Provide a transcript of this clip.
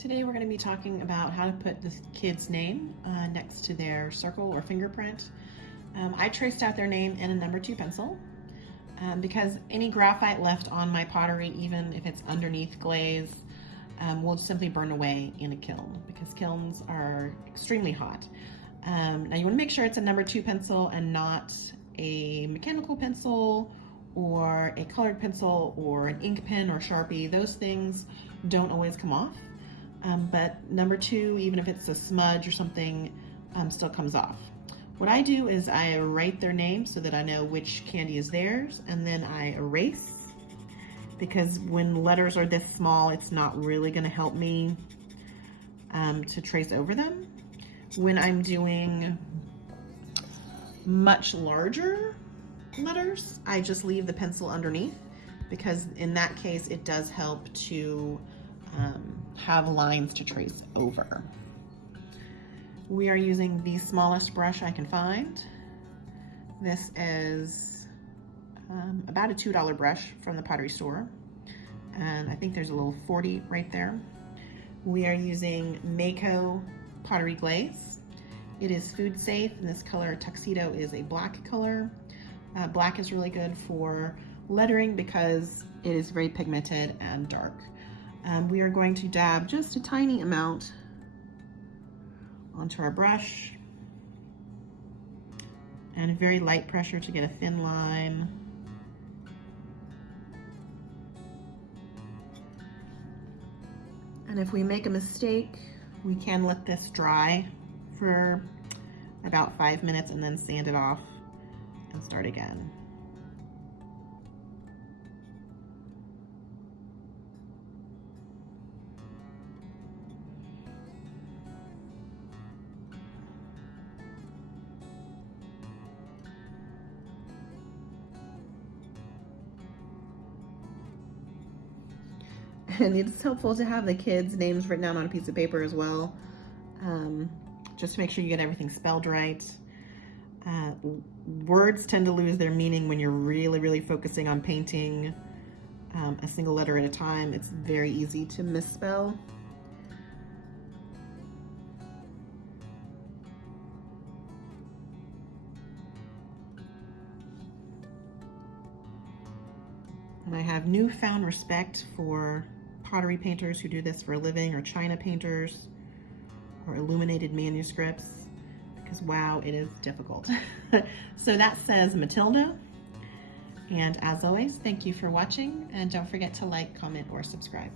Today we're going to be talking about how to put the kid's name next to their circle or fingerprint. I traced out their name in a number 2 pencil because any graphite left on my pottery, even if it's underneath glaze, will simply burn away in a kiln because kilns are extremely hot. Now you want to make sure it's a number 2 pencil and not a mechanical pencil or a colored pencil or an ink pen or Sharpie. Those things don't always come off. But number 2, even if it's a smudge or something, still comes off. What I do is I write their name so that I know which candy is theirs, and then I erase, because when letters are this small, it's not really going to help me to trace over them. When I'm doing much larger letters, I just leave the pencil underneath, because in that case it does help to have lines to trace over. We are using the smallest brush I can find. This is about a $2 brush from the pottery store, and I think there's a little 40 right there. We are using Mayco Pottery glaze. It is food safe, and this color Tuxedo is a black color. Black is really good for lettering because it is very pigmented and dark. We are going to dab just a tiny amount onto our brush and a very light pressure to get a thin line. And if we make a mistake, we can let this dry for about 5 minutes and then sand it off and start again. And it's helpful to have the kids' names written down on a piece of paper as well, just to make sure you get everything spelled right. Words tend to lose their meaning when you're really focusing on painting a single letter at a time. It's very easy to misspell. And I have newfound respect for pottery painters who do this for a living, or china painters, or illuminated manuscripts, because wow, it is difficult. So that says Matilda, and as always, thank you for watching, and don't forget to like, comment, or subscribe.